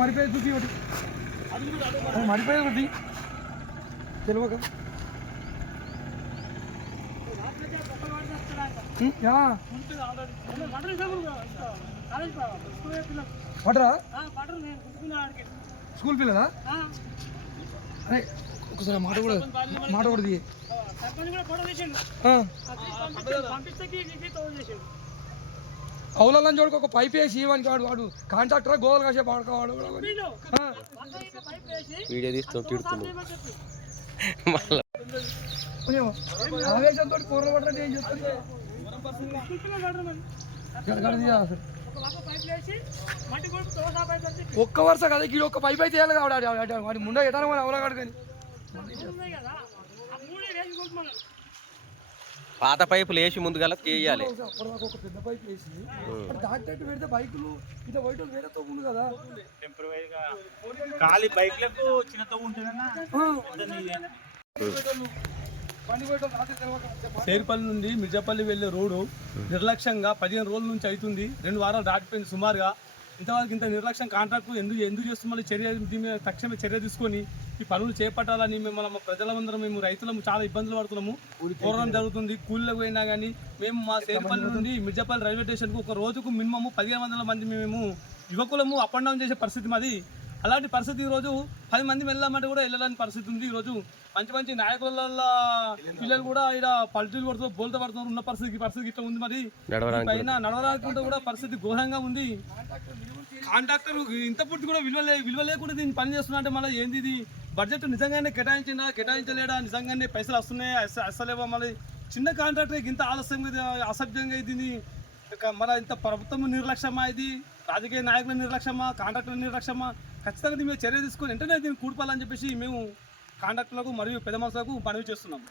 మరిపోయేది చూసి ఒకటి మరిపోయేది ఒకటి తెలియక పడరా స్కూల్ పిల్లలా అరే ఒకసారి మాట కూడా అవులని చూడక ఒక పైప్ వేసి వానికి వాడు కాంట్రాక్టర్ గోవలు కాసే వాడు వీడియో తీస్తాం తిడుతున్నాం ఆవేశంతో కూరలు పట్టడం ఏం చెప్తుంది ఒక్క వరుస కదా ఇది ఒక్క పైప్ అయితే వేయాలి కాబట్టి వాడి ముందు ఎటాలి మన అవలగాడు కానీ పాత పైపులు వేసి ముందుగల చేయాలి ఒక పెద్ద పైప్ వేసి దాటినట్టు పెడితే బైకులు ఇట్లా వైట్ వేరేతో ఉంది కదా సేర్పల్లి నుండి మిర్జాపల్లి వెళ్ళే రోడ్డు నిర్లక్ష్యంగా 15 రోజుల నుంచి అవుతుంది. 2 వారాలు దాటిపోయింది సుమారుగా. ఇంతవరకు ఇంత నిర్లక్ష్యం కాంట్రాక్టు ఎందుకు చేస్తున్నామని దీని మీద తక్షణమే చర్య తీసుకొని ఈ పనులు చేపట్టాలని మేము ప్రజలందరం మేము రైతులము చాలా ఇబ్బందులు పడుతున్నాము. పోరాటం జరుగుతుంది. కూలీలకు పోయినా కానీ మేము మా సేర్పల్లి నుండి మిర్జాపల్లి రైల్వే స్టేషన్కు ఒక రోజుకు మినిమమ్ 1500 మంది మేము యువకులము అప్ అండ్ డౌన్ చేసే పరిస్థితి మాది. అలాంటి పరిస్థితి ఈరోజు 10 మంది వెళ్ళామంటే కూడా వెళ్ళలేని పరిస్థితి ఉంది. ఈరోజు మంచి నాయకుల పిల్లలు కూడా ఇక్కడ పల్టీలు పడుతున్నారు, బోల్తా పడుతున్నారు. ఉన్న పరిస్థితి ఇట్లా ఉంది. మరి పైన నడవడానికి కూడా పరిస్థితి ఘోరంగా ఉంది. కాంట్రాక్టర్ ఇంత పూర్తి కూడా విలువ లేకుండా దీన్ని పని చేస్తున్నా అంటే మళ్ళీ ఏంది ఇది బడ్జెట్ నిజంగానే కేటాయించలేడా, నిజంగానే పైసలు వస్తున్నాయి అసలేవో. మళ్ళీ చిన్న కాంట్రాక్టర్ ఇంత ఆలస్యంగా అసభ్యంగా ఇది మన ఇంత ప్రభుత్వం నిర్లక్ష్యమా, ఇది రాజకీయ నాయకుల నిర్లక్ష్యమా, కాంట్రాక్టుల నిర్లక్ష్యమా? ఖచ్చితంగా దీని మీద చర్య తీసుకొని వెంటనే దీన్ని కూడిపాలని చెప్పేసి మేము కాంట్రాక్టులకు మరియు పెద్ద మనసులకు మనవి చేస్తున్నాము.